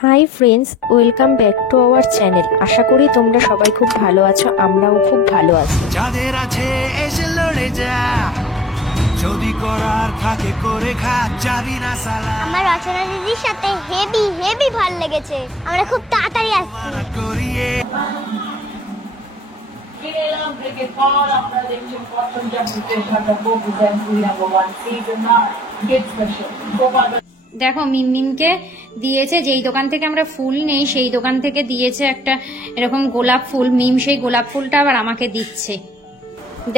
High friends, welcome back to our channel. আশা করি তোমরা সবাই খুব ভালো আছো, আমরাও খুব ভালো আছি। যাদের আছে এসে লড়ে যা, যদি করার থাকে করে খা, যাবি না সালা। আমার রচনা দিদির সাথে হেভি ভালো লেগেছে। আমরা খুব তাড়াতাড়ি আসছি। করিয়ে দেখো মিমমিমকে দিয়েছে, যেই দোকান থেকে আমরা ফুল নেই সেই দোকান থেকে দিয়েছে একটা এরকম গোলাপ ফুল। মিম সেই গোলাপ ফুলটা আবার আমাকে দিচ্ছে।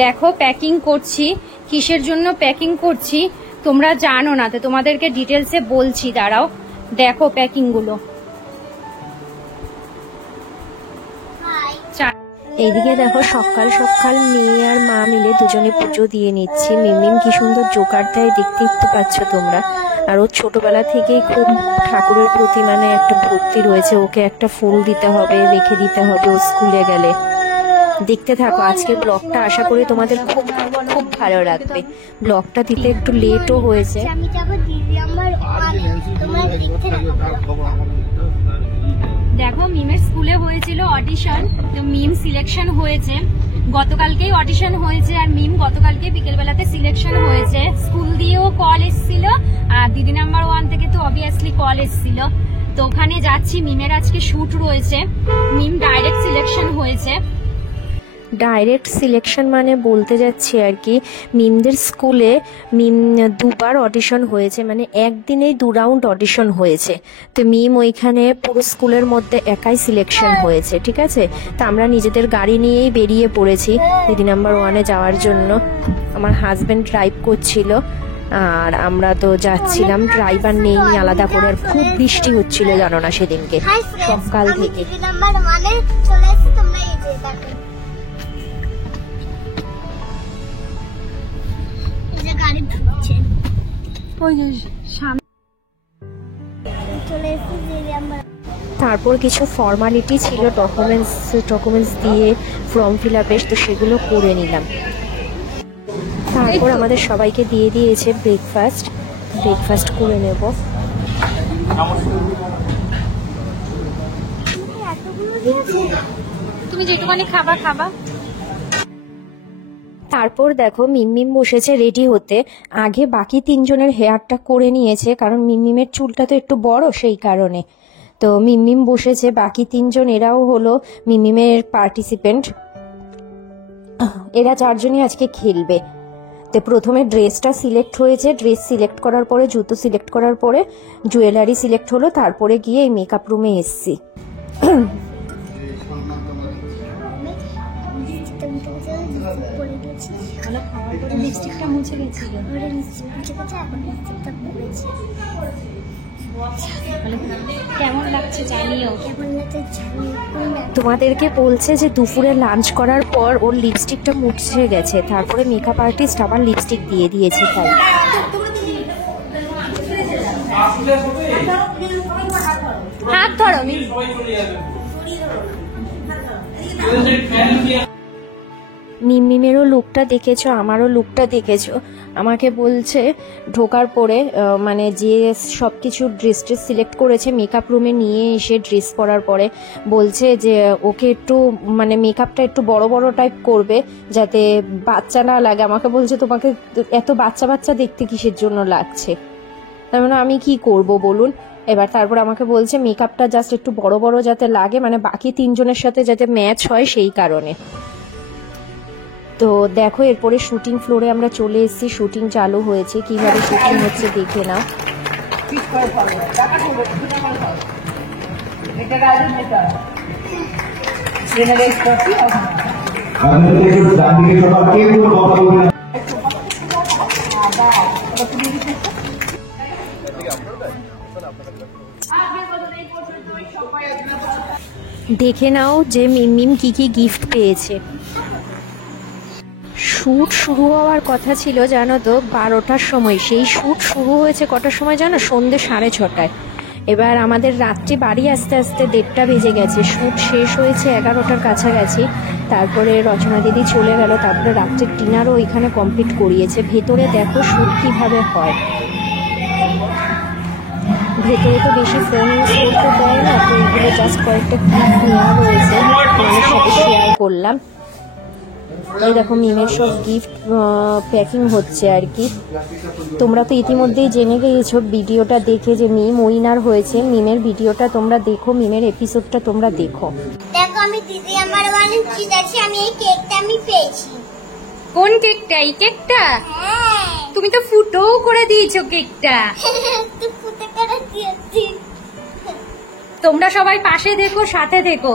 দেখো প্যাকিং করছি, কিসের জন্য প্যাকিং করছি তোমরা জানো না, তো তোমাদেরকে ডিটেলসে বলছি, দাঁড়াও। দেখো প্যাকিংগুলো। এইদিকে দেখো সকাল সকাল মেয়ে আর মা মিলে দুজনে পুজো দিয়ে নিচ্ছি। মিমমিম কি সুন্দর জোগাড় দেয় দেখতেই তো পাচ্ছ তোমরা। আর ওর ছোটবেলা থেকেই খুব ঠাকুরের প্রতি মানে একটা ভক্তি রয়েছে। ওকে একটা ফুল দিতে হবে, রেখে দিতে হবে ও স্কুলে গেলে। দেখতে থাকো আজকের ব্লগটা, আশা করি তোমাদের খুব খুব ভালো লাগবে। ব্লগটা দিতে একটু লেটও হয়েছে। আমি যাব দিদি আমার তোমরা দেখতে থাকো। দেখো মিমের স্কুলে হয়েছিল অডিশন, তো মিম সিলেকশন হয়েছে। গতকালকেই অডিশন হয়েছে আর মিম গতকালকে বিকেলবেলাতে সিলেকশন হয়েছে। স্কুল দিয়েও কল এসেছিল আর দিদি নাম্বার 1 থেকে তো অবভিয়াসলি কল এসেছিল। তো ওখানে যাচ্ছি, মিমের আজকে শুট রয়েছে। মিম ডাইরেক্ট সিলেকশন হয়েছে। ডাইরেক্ট সিলেকশন মানে বলতে যাচ্ছি আর কি, মিমদের স্কুলে মিম দুবার অডিশন হয়েছে, মানে একদিনেই 2 রাউন্ড অডিশন হয়েছে। তো মিম ওইখানে পুরো স্কুলের মধ্যে একাই সিলেকশন হয়েছে, ঠিক আছে। তো আমরা নিজেদের গাড়ি নিয়েই বেরিয়ে পড়েছি দিদি নাম্বার 1-এ যাওয়ার জন্য। আমার হাজব্যান্ড ড্রাইভ করছিল আর আমরা তো যাচ্ছিলাম, ড্রাইভার নেই আলাদা করে। আর খুব বৃষ্টি হচ্ছিল জানো না সেদিনকে, সকাল থেকে। দিদি নাম্বার 1-এ চলে এসেছি, তোমরা এই যে দেখো। এই যে গাড়ি ঢুকছে, ওই যে সামনে চলে এসেছি দিদি নাম্বার। তারপর কিছু ফর্মালিটি ছিল, ডকুমেন্টস দিয়ে ফর্ম ফিল আপের, তো সেগুলো করে নিলাম। তারপর আমাদের সবাইকে দিয়ে দিয়েছে ব্রেকফাস্ট করে নেব। তুমি যেটুখানি খাবা। তারপর দেখো মিমমিম বসেছে রেডি হতে। আগে বাকি 3 জনের হেয়ারটা করে নিয়েছে, কারণ মিমমিমের চুলটা তো একটু বড় সেই কারণে। তো মিমমিম বসেছে, বাকি 3 জন এরাও হলো মিমমিমের পার্টিসিপেন্ট। এরা 4 জনই আজকে খেলবে। তো প্রথমে ড্রেসটা সিলেক্ট হয়েছে, ড্রেস সিলেক্ট করার পরে জুতো সিলেক্ট করার পরে জুয়েলারি সিলেক্ট হলো, তারপরে গিয়ে এই মেকআপ রুমে এসছি। লিপস্টিকটা মুছে গেছিল। কেমন লাগছে জানিও। তোমাদেরকে বলছে যে দুপুরে লাঞ্চ করার পর ওর লিপস্টিকটা মুছে গেছে, তারপরে মেকআপ আর্টিস্ট আবার লিপস্টিক দিয়ে দিয়েছে। তাই হাত ধরো। মিমমিমেরও লুকটা দেখেছো, আমারও লুকটা দেখেছো। আমাকে বলছে ঢোকার পরে মানে যে সব কিছু ড্রেস সিলেক্ট করেছে মেকআপ রুমে নিয়ে এসে ড্রেস পরার পরে বলছে যে ওকে একটু মানে মেকআপটা একটু বড় বড় টাইপ করবে যাতে বাচ্চা না লাগে। আমাকে বলছে তোমাকে এত বাচ্চা দেখতে কিসের জন্য লাগছে। তার মানে আমি কি করব বলুন এবার। তারপর আমাকে বলছে মেকআপটা জাস্ট একটু বড় বড় যাতে লাগে, মানে বাকি 3 জনের সাথে যাতে ম্যাচ হয় সেই কারণে। তো দেখো এরপরে শুটিং ফ্লোরে আমরা চলে এসেছি, শুটিং চালু হয়েছে। কিভাবে শুটিং হচ্ছে দেখে নাও। দেখে নাও যে মিমমিম কি কি গিফট পেয়েছে। শ্যুট শুরু হওয়ার কথা ছিল জানো তো 12টার সময়, সেই শ্যুট শুরু হয়েছে কটার সময় জানো? সন্ধ্যে 6:30টায়। এবার আমাদের রাত্রি বাড়ি আসতে আসতে 1:30টা বেজে গেছে। শ্যুট শেষ হয়েছে 11টার কাছাকাছি। তারপরে রচনা দিদি চলে গেল, তারপরে রাত্রের ডিনারও ওইখানে কমপ্লিট করিয়েছে। ভেতরে দেখো শ্যুট কিভাবে হয়, ভেতরে তো বেশি ফোন ইউজ করতে দেয় না, তো এগুলো জাস্ট কয়েকটা ক্লিপ নেওয়া রয়েছে, তোমাদের সাথে শেয়ার করলাম। এই দেখো মিমের সব গিফট প্যাকিং হচ্ছে আর কি। তোমরা তো ইতিমধ্যেই জেনে গিয়েছো ভিডিওটা দেখে যে মিম উইনার হয়েছে। মিমের ভিডিওটা তোমরা দেখো, মিমের এপিসোডটা তোমরা দেখো। দেখো আমি দিদি আমার ওয়ানে জিতেছি, আমি এই কেকটা আমি পেয়েছি। কোন কেকটা? এই কেকটা? হ্যাঁ তুমি তো ফুটোও করে দিয়েছো কেকটা। তুই ফুটে করে দিয়েছি। তোমরা সবাই পাশে দেখো, সাথে দেখো,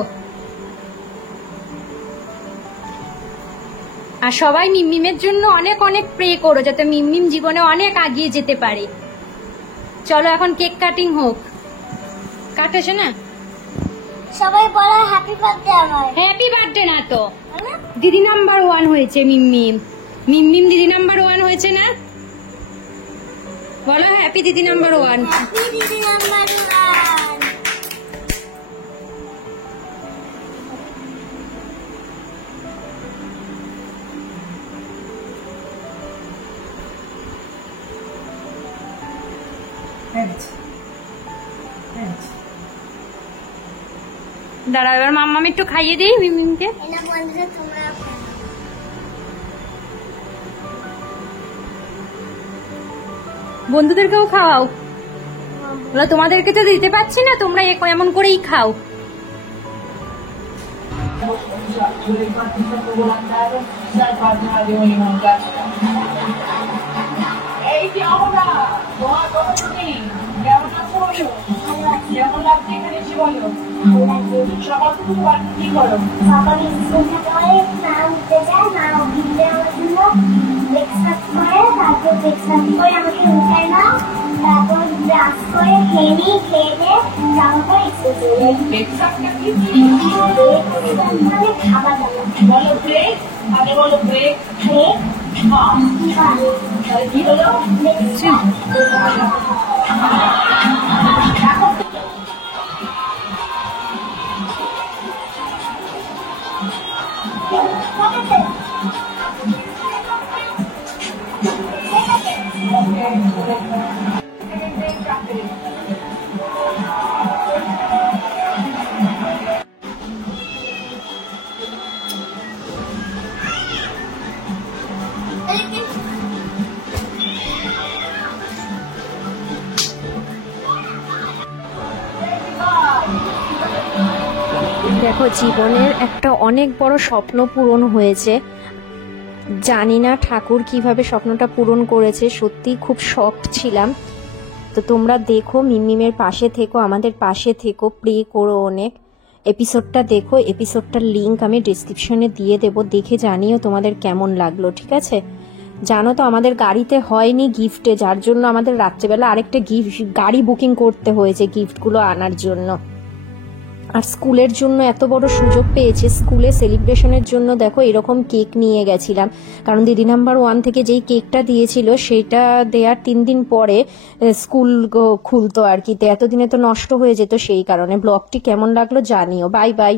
আর সবাই মিমের জন্য অনেক অনেক প্রে করো যাতে মিম জীবনে অনেক আগিয়ে যেতে পারে। চলো এখন কেক কাটিং হোক। কাটেছে না? সবাই বলো হ্যাপি বার্থডে আমার। হ্যাপি বার্থডে না তো, দিদি নাম্বার 1 হয়েছে মিম দিদি নাম্বার 1 হয়েছে না? বলো হ্যাপি দিদি নাম্বার 1। হ্যাপি দিদি নাম্বার 1। দাঁড়াও এবার মাম্মাম একটু খাইয়ে দিই মিমকে। এনা বন্ধুরা তোমরা বন্ধুদেরকেও খাওয়াও। ওরা তোমাদেরকে তো দিতে পারছি না, তোমরা এমন করেই খাও। সকালে স্কুল থেকে পরে স্নান করতে যায়, মা উঠতে আমার জন্য ব্রেকফাস্ট করে, তারপর ব্রেকফাস্ট করে আমাকে উঠায় না, তারপর ব্রাশ করে খেয়ে নিই, খেয়ে দিয়ে জামা পরে স্কুল চলে যাই। মানে খাবার দাবার বলো ব্রেক, আগে বলো ব্রেক। খেয়ে কি হলো? দেখো জীবনের একটা অনেক বড় স্বপ্ন পূরণ হয়েছে। জানি না ঠাকুর কিভাবে স্বপ্নটা পূরণ করেছে, সত্যি খুব শকড ছিলাম। তো তোমরা দেখো, মিমের পাশে থেকো, আমাদের পাশে থেকো, প্রে করো অনেক। এপিসোডটা দেখো, এপিসোডটার লিংক আমি ডিসক্রিপশনে দিয়ে দেবো, দেখে জানিও তোমাদের কেমন লাগলো, ঠিক আছে? জানো তো আমাদের গাড়িতে হয়নি গিফটে, যার জন্য আমাদের রাত্রেবেলা আরেকটা গাড়ি বুকিং করতে হয়েছে গিফটগুলো আনার জন্য। আর স্কুলের জন্য এত বড় সুযোগ পেয়েছে, স্কুলে সেলিব্রেশনের জন্য দেখো এরকম কেক নিয়ে গেছিলাম, কারণ দিদি নাম্বার 1 থেকে যেই কেকটা দিয়েছিল সেটা দেওয়ার 3 দিন পরে স্কুল খুলতো আর কি, তো এতদিনে তো নষ্ট হয়ে যেত, সেই কারণে। ব্লগটি কেমন লাগলো জানিও। Bye bye.